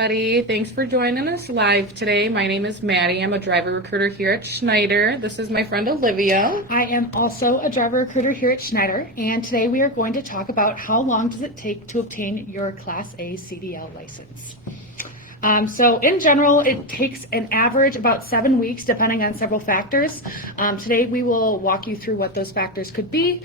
Everybody. Thanks for joining us live today. My name is Maddie. I'm a driver recruiter here at Schneider. This is my friend Olivia. I am also a driver recruiter here at Schneider, and today we are going to talk about how long does it take to obtain your Class A CDL license. So in general, it takes an average about 7 weeks, depending on several factors. Today we will walk you through what those factors could be.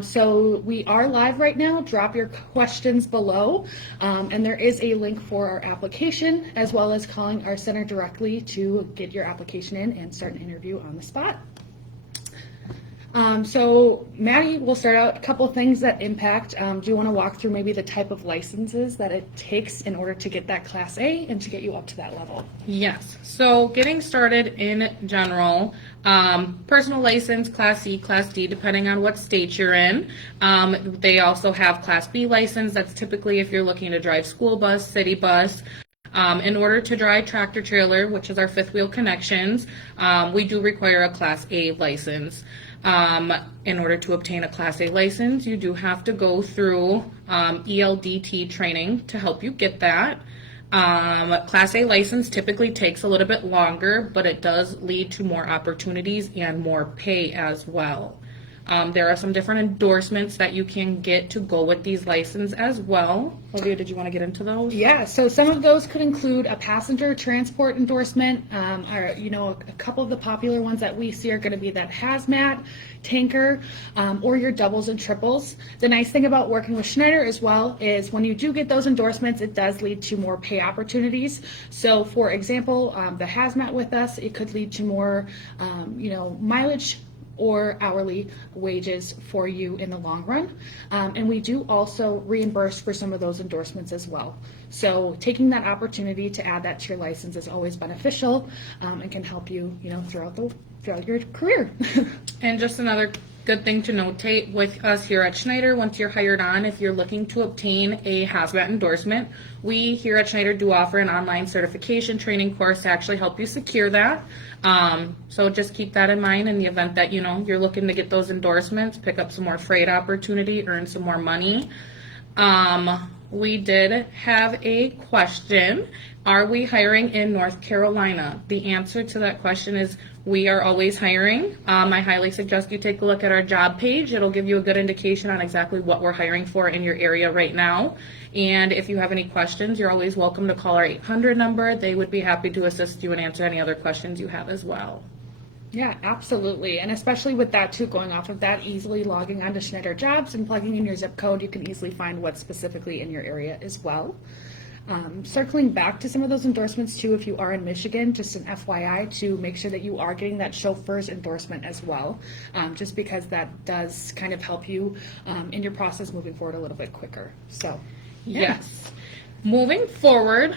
So we are live right now. Drop your questions below, and there is a link for our application, as well as calling our center directly to get your application in and start an interview on the spot. So Maddie, we'll start out a couple of things that impact. Do you want to walk through maybe the type of licenses that it takes in order to get that Class A and to get you up to that level? Yes. So getting started in general, personal license, Class C, Class D, depending on what state you're in. They also have Class B license. That's typically if you're looking to drive school bus, city bus. In order to drive tractor trailer, which is our fifth wheel connections, we do require a Class A license. In order to obtain a Class A license, you do have to go through ELDT training to help you get that. Class A license typically takes a little bit longer, but it does lead to more opportunities and more pay as well. There are some different endorsements that you can get to go with these licenses as well. Olivia, did you want to get into those? Yeah, so some of those could include a passenger transport endorsement. A couple of the popular ones that we see are going to be that hazmat, tanker, or your doubles and triples. The nice thing about working with Schneider as well is when you do get those endorsements, it does lead to more pay opportunities. So for example, the hazmat with us, it could lead to more, mileage or hourly wages for you in the long run. And we do also reimburse for some of those endorsements as well. So taking that opportunity to add that to your license is always beneficial and can help you, throughout your career. And just another good thing to notate with us here at Schneider, once you're hired on, if you're looking to obtain a hazmat endorsement, we here at Schneider do offer an online certification training course to actually help you secure that. So just keep that in mind in the event that, you're looking to get those endorsements, pick up some more freight opportunity, earn some more money. We did have a question. Are we hiring in North Carolina? The answer to that question is we are always hiring. I highly suggest you take a look at our job page. It'll give you a good indication on exactly what we're hiring for in your area right now. And if you have any questions, you're always welcome to call our 800 number. They would be happy to assist you and answer any other questions you have as well. Yeah, absolutely. And especially with that too, going off of that, easily logging onto Schneider Jobs and plugging in your zip code, you can easily find what's specifically in your area as well. Circling back to some of those endorsements too, if you are in Michigan, just an FYI to make sure that you are getting that chauffeur's endorsement as well, just because that does kind of help you in your process moving forward a little bit quicker. So, yeah. Yes. Moving forward,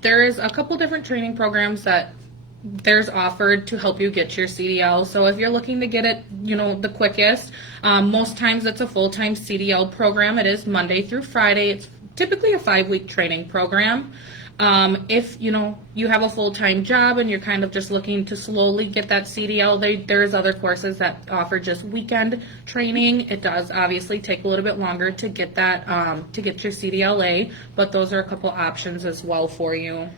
there is a couple different training programs that there's offered to help you get your CDL. So if you're looking to get it, the quickest, most times it's a full-time CDL program. It is Monday through Friday. It's typically a 5-week training program. If you have a full-time job and you're kind of just looking to slowly get that CDL, there's other courses that offer just weekend training. It does obviously take a little bit longer to get that to get your CDLA, but those are a couple options as well for you.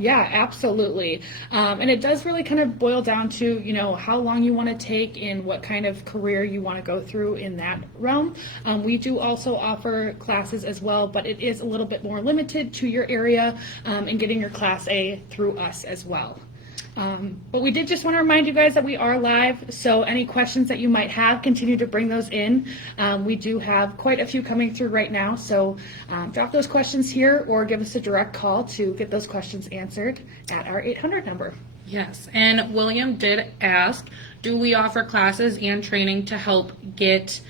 Yeah, absolutely. And it does really kind of boil down to, how long you want to take and what kind of career you want to go through in that realm. We do also offer classes as well, but it is a little bit more limited to your area and getting your Class A through us as well. But we did just want to remind you guys that we are live, so any questions that you might have, continue to bring those in. We do have quite a few coming through right now, so drop those questions here or give us a direct call to get those questions answered at our 800 number. Yes, and William did ask, do we offer classes and training to help get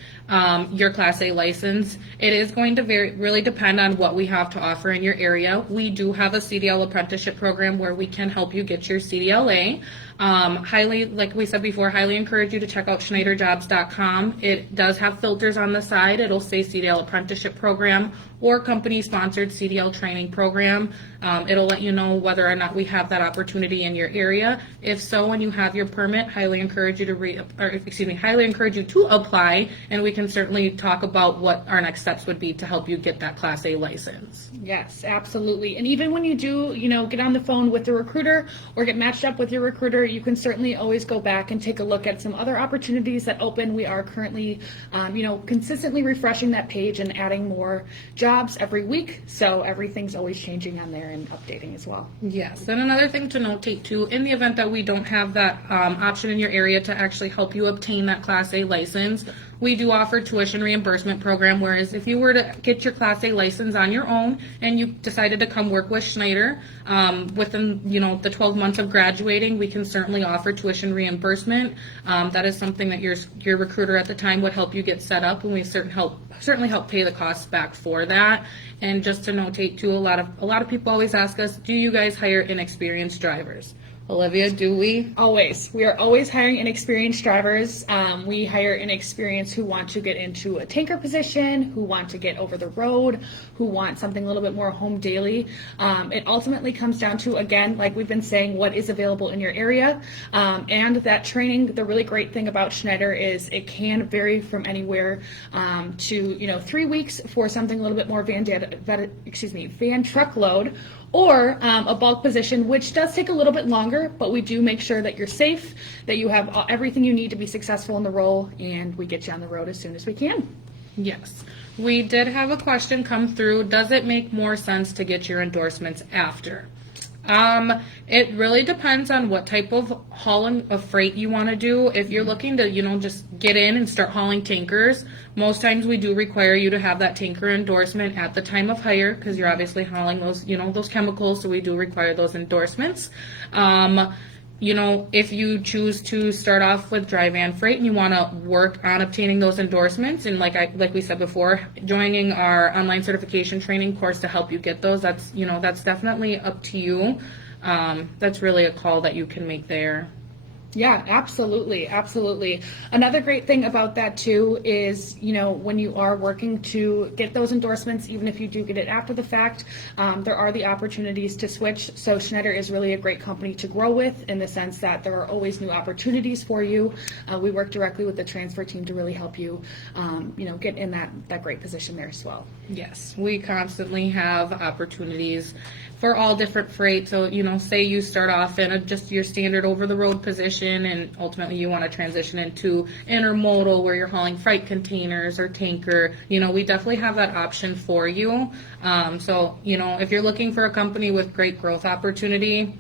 your Class A license? It is going to really depend on what we have to offer in your area. We do have a CDL apprenticeship program where we can help you get your CDLA. Highly, like we said before, highly encourage you to check out SchneiderJobs.com. It does have filters on the side. It'll say CDL apprenticeship program or company-sponsored CDL training program. It'll let you know whether or not we have that opportunity in your area. If so, when you have your permit, highly encourage you to apply, and we can certainly talk about what our next steps would be to help you get that Class A license. Yes, absolutely. And even when you do, get on the phone with the recruiter or get matched up with your recruiter, you can certainly always go back and take a look at some other opportunities that open. We are currently, consistently refreshing that page and adding more jobs every week. So everything's always changing on there and updating as well. Yes, and another thing to notate too, in the event that we don't have that option in your area to actually help you obtain that Class A license, we do offer tuition reimbursement program, whereas if you were to get your Class A license on your own and you decided to come work with Schneider within the 12 months of graduating, we can certainly offer tuition reimbursement. That is something that your recruiter at the time would help you get set up, and we certainly help pay the costs back for that. And just to notate too, a lot of people always ask us, do you guys hire inexperienced drivers? Olivia, do we? Always. We are always hiring inexperienced drivers. We hire inexperienced who want to get into a tanker position, who want to get over the road, who want something a little bit more home daily. It ultimately comes down to, again, like we've been saying, what is available in your area. And that training, the really great thing about Schneider is it can vary from anywhere to 3 weeks for something a little bit more van truckload, or a bulk position, which does take a little bit longer, but we do make sure that you're safe, that you have everything you need to be successful in the role, and we get you on the road as soon as we can. Yes. We did have a question come through. Does it make more sense to get your endorsements after? It really depends on what type of hauling of freight you want to do. If you're looking to, just get in and start hauling tankers, most times we do require you to have that tanker endorsement at the time of hire, because you're obviously hauling those, those chemicals, so we do require those endorsements. If you choose to start off with dry van freight and you want to work on obtaining those endorsements, and like we said before, joining our online certification training course to help you get those, that's definitely up to you. That's really a call that you can make there. Yeah, absolutely. Absolutely. Another great thing about that too is, when you are working to get those endorsements, even if you do get it after the fact, there are the opportunities to switch. So Schneider is really a great company to grow with, in the sense that there are always new opportunities for you. We work directly with the transfer team to really help you, get in that great position there as well. Yes, we constantly have opportunities for all different freight. So, say you start off in just your standard over-the-road position, and ultimately you want to transition into intermodal, where you're hauling freight containers or tanker, we definitely have that option for you. So, if you're looking for a company with great growth opportunity,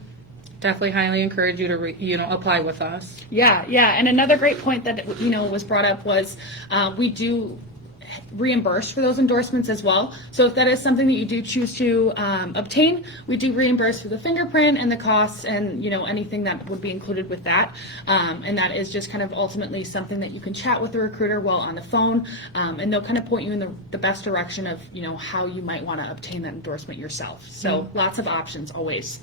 definitely highly encourage you to apply with us. Yeah. And another great point that was brought up was we do reimburse for those endorsements as well. So if that is something that you do choose to obtain, we do reimburse for the fingerprint and the costs and anything that would be included with that. And that is just kind of ultimately something that you can chat with the recruiter while on the phone, and they'll kind of point you in the best direction of how you might want to obtain that endorsement yourself. So lots of options always.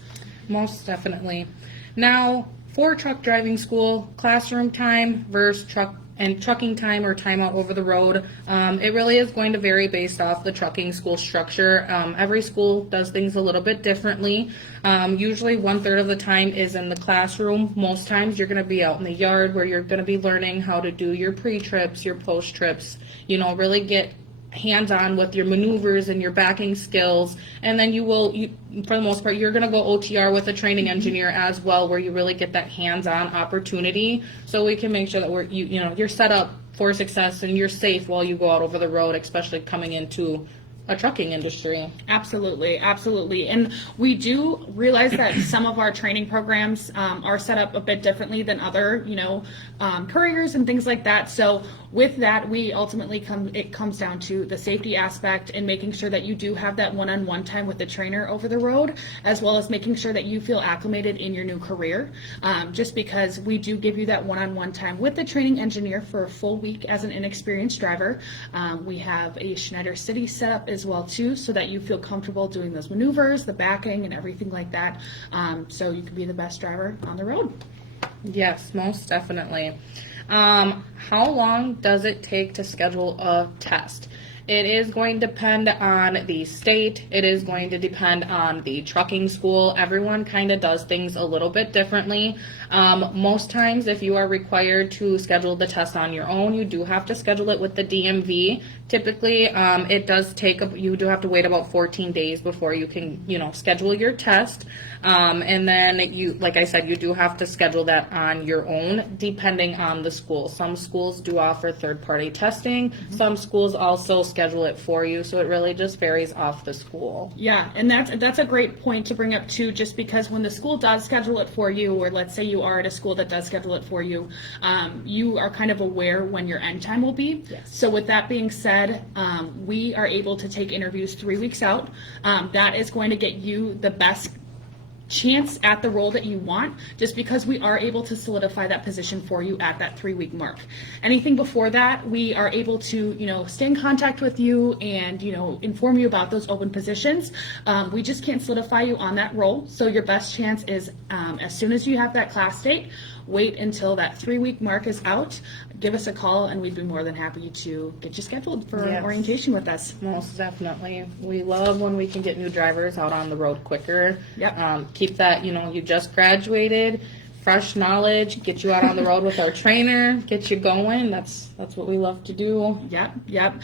Most definitely. Now, for truck driving school, classroom time versus trucking time or time out over the road, it really is going to vary based off the trucking school structure. Every school does things a little bit differently. Usually 1/3 of the time is in the classroom. Most times you're going to be out in the yard, where you're going to be learning how to do your pre-trips, your post-trips, really get hands-on with your maneuvers and your backing skills. And then for the most part, you're going to go OTR with a training engineer as well, where you really get that hands-on opportunity, so we can make sure that you're set up for success and you're safe while you go out over the road, especially coming into a trucking industry. Absolutely. And we do realize that some of our training programs are set up a bit differently than other, couriers and things like that. So with that, we ultimately it comes down to the safety aspect and making sure that you do have that one-on-one time with the trainer over the road, as well as making sure that you feel acclimated in your new career. Just because we do give you that one-on-one time with the training engineer for a full week as an inexperienced driver. We have a Schneider City set up as well too, so that you feel comfortable doing those maneuvers, the backing and everything like that, so you can be the best driver on the road. Yes, most definitely. How long does it take to schedule a test? It is going to depend on the state. It is going to depend on the trucking school. Everyone kind of does things a little bit differently. Most times, if you are required to schedule the test on your own, you do have to schedule it with the DMV. Typically, it does take, you do have to wait about 14 days before you can, schedule your test. And then like I said, you do have to schedule that on your own, depending on the school. Some schools do offer third-party testing. Some schools also schedule it for you. So it really just varies off the school. Yeah, and that's a great point to bring up too, just because when the school does schedule it for you, or let's say you are at a school that does schedule it for you, you are kind of aware when your end time will be. Yes. So with that being said, we are able to take interviews 3 weeks out. That is going to get you the best chance at the role that you want, just because we are able to solidify that position for you at that 3-week mark. Anything before that, we are able to, stay in contact with you and, inform you about those open positions. We just can't solidify you on that role. So your best chance is as soon as you have that class date, wait until that 3-week mark is out, give us a call, and we'd be more than happy to get you scheduled for Yes. orientation with us. Most definitely. We love when we can get new drivers out on the road quicker. Yep. Keep that, you just graduated, fresh knowledge, get you out on the road with our trainer, get you going. That's what we love to do. Yep.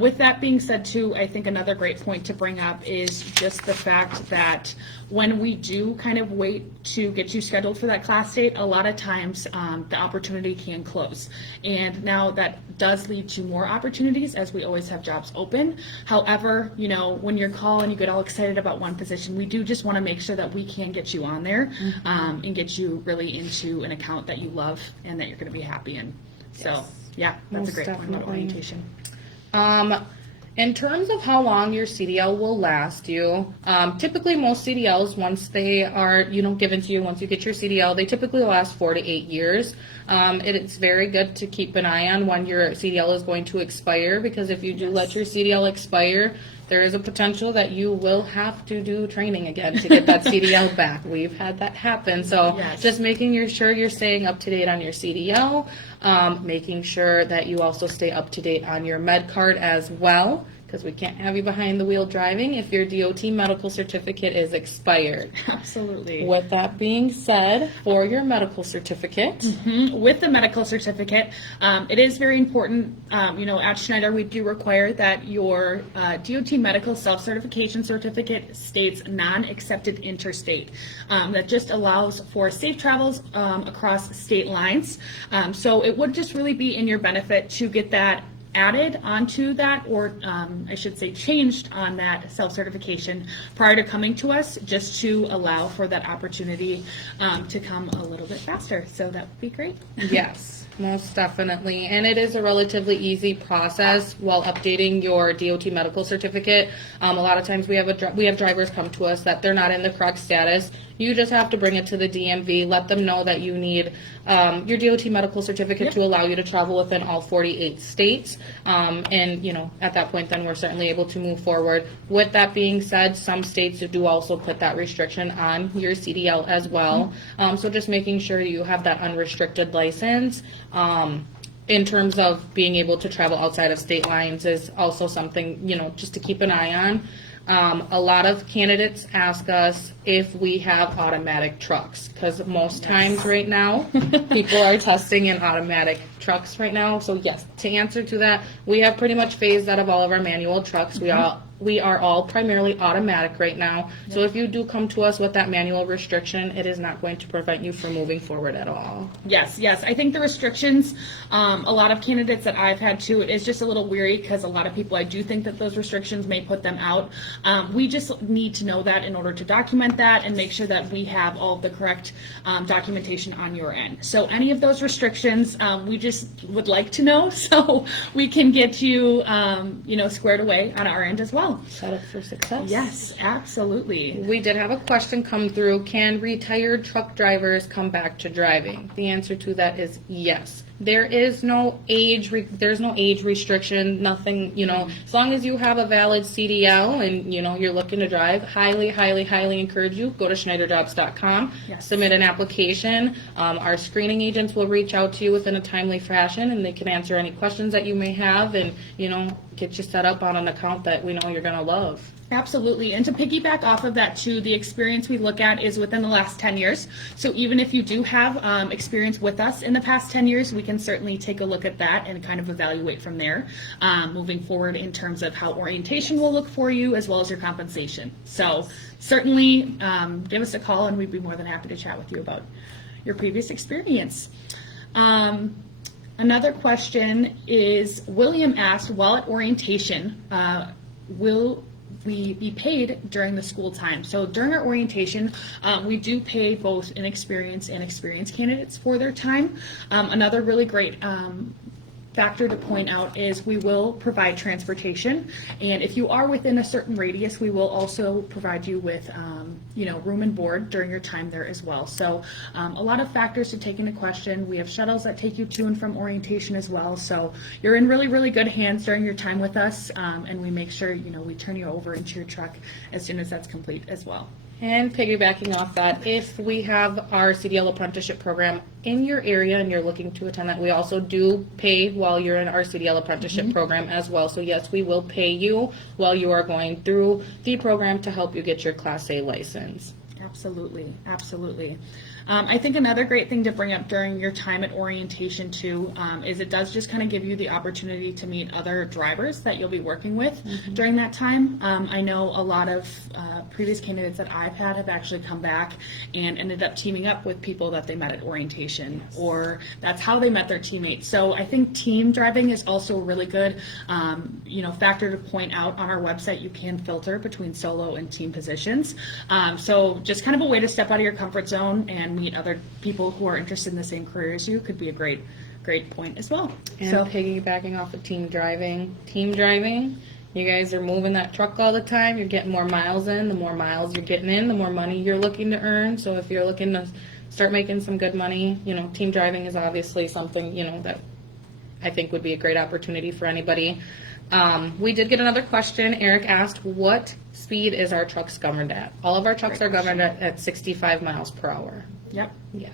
With that being said, too, I think another great point to bring up is just the fact that when we do kind of wait to get you scheduled for that class date, a lot of times the opportunity can close. And now that does lead to more opportunities, as we always have jobs open. However, when you're calling and you get all excited about one position, we do just want to make sure that we can get you on there and get you really into an account that you love and that you're going to be happy in. So, yeah, that's Most a great point about definitely. orientation. In terms of how long your CDL will last you, typically most CDLs, once they are, given to you, once you get your CDL, they typically last 4 to 8 years. It's very good to keep an eye on when your CDL is going to expire, because if you do let your CDL expire, there is a potential that you will have to do training again to get that CDL back. We've had that happen. So Yes. just making sure you're staying up to date on your CDL, making sure that you also stay up to date on your med card as well, because we can't have you behind the wheel driving if your DOT medical certificate is expired. Absolutely. With that being said, for your medical certificate, With the medical certificate, it is very important. At Schneider, we do require that your DOT medical self-certification certificate states non-accepted interstate. That just allows for safe travels across state lines. So it would just really be in your benefit to get that added onto that, or I should say changed on that self-certification prior to coming to us, just to allow for that opportunity to come a little bit faster. So that would be great. yes, most definitely. And it is a relatively easy process while updating your DOT medical certificate. A lot of times we have drivers come to us that they're not in the correct status. You just have to bring it to the DMV, let them know that you need your DOT medical certificate to allow you to travel within all 48 states. And, at that point, then we're certainly able to move forward. With that being said, some states do also put that restriction on your CDL as well. So just making sure you have that unrestricted license. In terms of being able to travel outside of state lines is also something, just to keep an eye on. A lot of candidates ask us if we have automatic trucks, because most times right now, people are testing in automatic trucks right now. So yes, to answer to that, we have pretty much phased out of all of our manual trucks. We are all primarily automatic right now. So if you do come to us with that manual restriction, it is not going to prevent you from moving forward at all. Yes. I think the restrictions, a lot of candidates that I've had too, it is just a little weary, because a lot of people, I do think that those restrictions may put them out. We just need to know that in order to document that and make sure that we have all of the correct documentation on your end. So any of those restrictions, we just would like to know, so we can get you, squared away on our end as well. Set up for success. Yes, absolutely. We did have a question come through. Can retired truck drivers come back to driving? The answer to that is yes. There is no age. There's no age restriction. Nothing. As long as you have a valid CDL and you're looking to drive, highly, highly, highly encourage you. Go to SchneiderJobs.com. Yes. Submit an application. Our screening agents will reach out to you within a timely fashion, and they can answer any questions that you may have, and get you set up on an account that we know you're gonna love. Absolutely. And to piggyback off of that too, the experience we look at is within the last 10 years. So even if you do have experience with us in the past 10 years, we can certainly take a look at that and kind of evaluate from there, moving forward in terms of how orientation will look for you as well as your compensation. So certainly give us a call and we'd be more than happy to chat with you about your previous experience. Another question is, William asked, while at orientation, will we be paid during the school time? So during our orientation, we do pay both inexperienced and experienced candidates for their time. Another really great factor to point out is we will provide transportation, and if you are within a certain radius, we will also provide you with room and board during your time there as well. So a lot of factors to take into question. We have shuttles that take you to and from orientation as well, so you're in really, really good hands during your time with us, and we make sure we turn you over into your truck as soon as that's complete as well. And piggybacking off that, if we have our CDL apprenticeship program in your area and you're looking to attend that, we also do pay while you're in our CDL apprenticeship program as well. So yes, we will pay you while you are going through the program to help you get your Class A license. Absolutely, absolutely. I think another great thing to bring up during your time at orientation too is it does just kind of give you the opportunity to meet other drivers that you'll be working with during that time. I know a lot of previous candidates that I've had have actually come back and ended up teaming up with people that they met at orientation, or that's how they met their teammates. So I think team driving is also a really good factor to point out. On our website, you can filter between solo and team positions. So just kind of a way to step out of your comfort zone and meet other people who are interested in the same career as you could be a great point as well. And so piggybacking off of team driving, you guys are moving that truck all the time. You're getting more miles in. The more miles you're getting in, the more money you're looking to earn. So if you're looking to start making some good money, team driving is obviously something that I think would be a great opportunity for anybody. We did get another question. Eric asked, what speed is our trucks governed at? All of our trucks are governed at 65 miles per hour. Yep. Yes.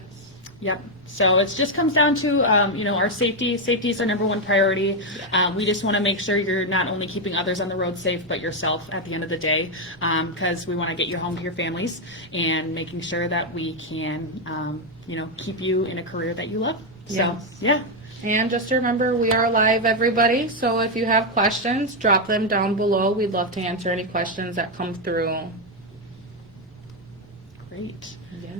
Yep. So it just comes down to, our safety. Safety is our number one priority. We just want to make sure you're not only keeping others on the road safe, but yourself at the end of the day, because we want to get you home to your families and making sure that we can, keep you in a career that you love. So, Yes. yeah. And just remember, we are live, everybody. So if you have questions, drop them down below. We'd love to answer any questions that come through. Great. Yes.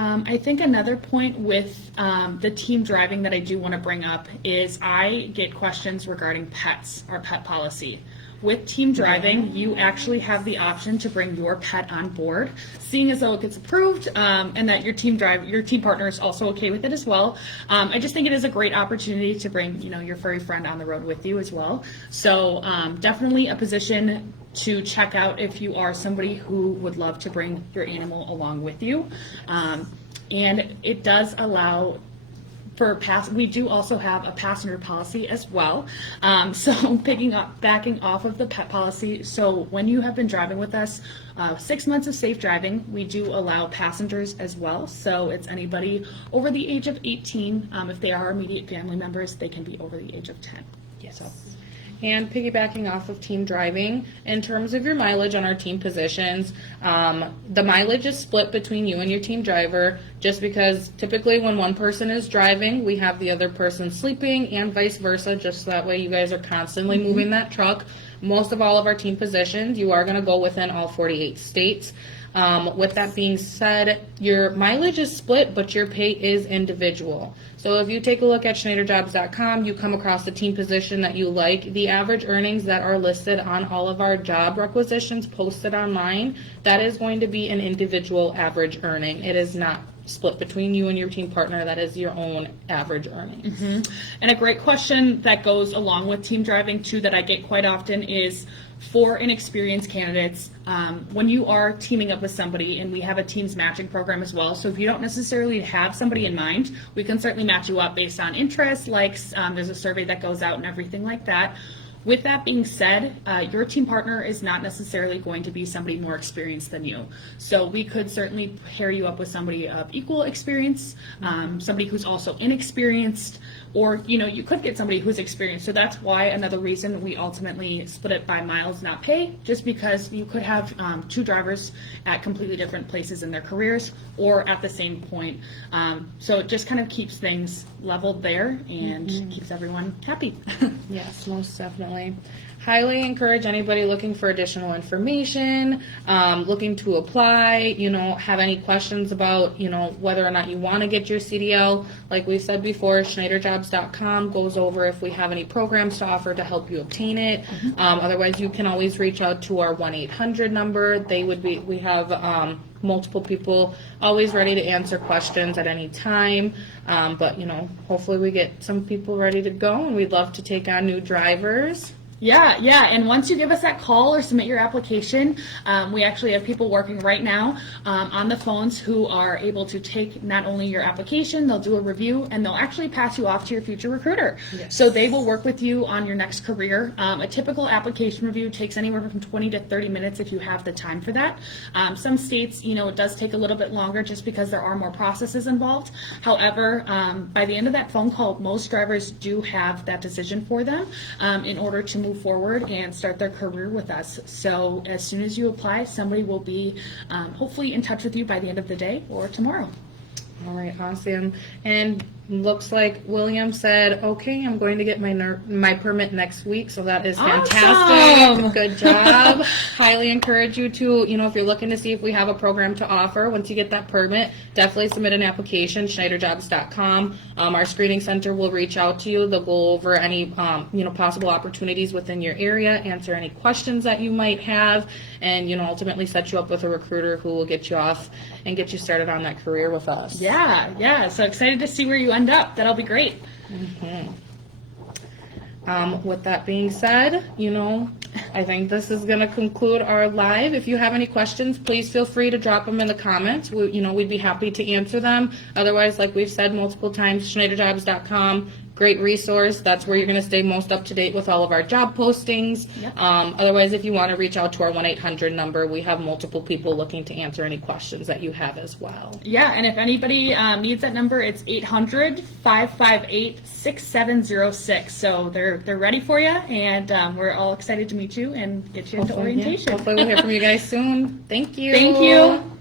I think another point with the team driving that I do want to bring up is I get questions regarding pets, our pet policy. With team driving, you actually have the option to bring your pet on board, seeing as though it gets approved, and that your team partner is also okay with it as well. I just think it is a great opportunity to bring, your furry friend on the road with you as well. So definitely a position to check out if you are somebody who would love to bring your animal along with you. And it does allow we do also have a passenger policy as well. So backing off of the pet policy. So when you have been driving with us, 6 months of safe driving, we do allow passengers as well. So it's anybody over the age of 18. If they are immediate family members, they can be over the age of 10. Yes. So. And piggybacking off of team driving, in terms of your mileage on our team positions, the mileage is split between you and your team driver, just because typically when one person is driving, we have the other person sleeping, and vice versa, just so that way you guys are constantly moving that truck. Most of all of our team positions, you are going to go within all 48 states. With that being said, your mileage is split, but your pay is individual. So if you take a look at SchneiderJobs.com, you come across a team position that you like, the average earnings that are listed on all of our job requisitions posted online, that is going to be an individual average earning. It is not split between you and your team partner. That is your own average earnings. And a great question that goes along with team driving too that I get quite often is for inexperienced candidates, when you are teaming up with somebody, and we have a teams matching program as well, so if you don't necessarily have somebody in mind, we can certainly match you up based on interests, likes, there's a survey that goes out and everything like that. With that being said, your team partner is not necessarily going to be somebody more experienced than you. So we could certainly pair you up with somebody of equal experience, somebody who's also inexperienced, or you could get somebody who's experienced. So that's why another reason we ultimately split it by miles, not pay, just because you could have two drivers at completely different places in their careers or at the same point. So it just kind of keeps things leveled there and keeps everyone happy. Yes, most definitely. Highly encourage anybody looking for additional information, looking to apply, have any questions about, whether or not you want to get your CDL. Like we said before, SchneiderJobs.com goes over if we have any programs to offer to help you obtain it. Otherwise, you can always reach out to our 1-800 number. We have multiple people always ready to answer questions at any time. But, hopefully we get some people ready to go, and we'd love to take on new drivers. Yeah. And once you give us that call or submit your application, we actually have people working right now on the phones who are able to take not only your application, they'll do a review, and they'll actually pass you off to your future recruiter. Yes. So they will work with you on your next career. A typical application review takes anywhere from 20 to 30 minutes if you have the time for that. Some states, it does take a little bit longer just because there are more processes involved. However, by the end of that phone call, most drivers do have that decision for them in order to move forward and start their career with us. So as soon as you apply, somebody will be hopefully in touch with you by the end of the day or tomorrow. All right, awesome. And looks like William said, okay, I'm going to get my permit next week, so that is fantastic. Awesome. Good job. Highly encourage you to, if you're looking to see if we have a program to offer, once you get that permit, definitely submit an application, SchneiderJobs.com. Our screening center will reach out to you. They'll go over any, possible opportunities within your area, answer any questions that you might have, and, ultimately set you up with a recruiter who will get you off and get you started on that career with us. Yeah. So excited to see where you end up. That'll be great. With that being said, I think this is going to conclude our live. If you have any questions, please feel free to drop them in the comments. We'd be happy to answer them. Otherwise, like we've said multiple times, SchneiderJobs.com, great resource. That's where you're going to stay most up to date with all of our job postings. Yep. Otherwise, if you want to reach out to our 1-800 number, we have multiple people looking to answer any questions that you have as well. Yeah, and if anybody needs that number, it's 800-558-6706. So they're ready for you, and we're all excited to meet you and get you into orientation. Hopefully we'll hear from you guys soon. Thank you. Thank you.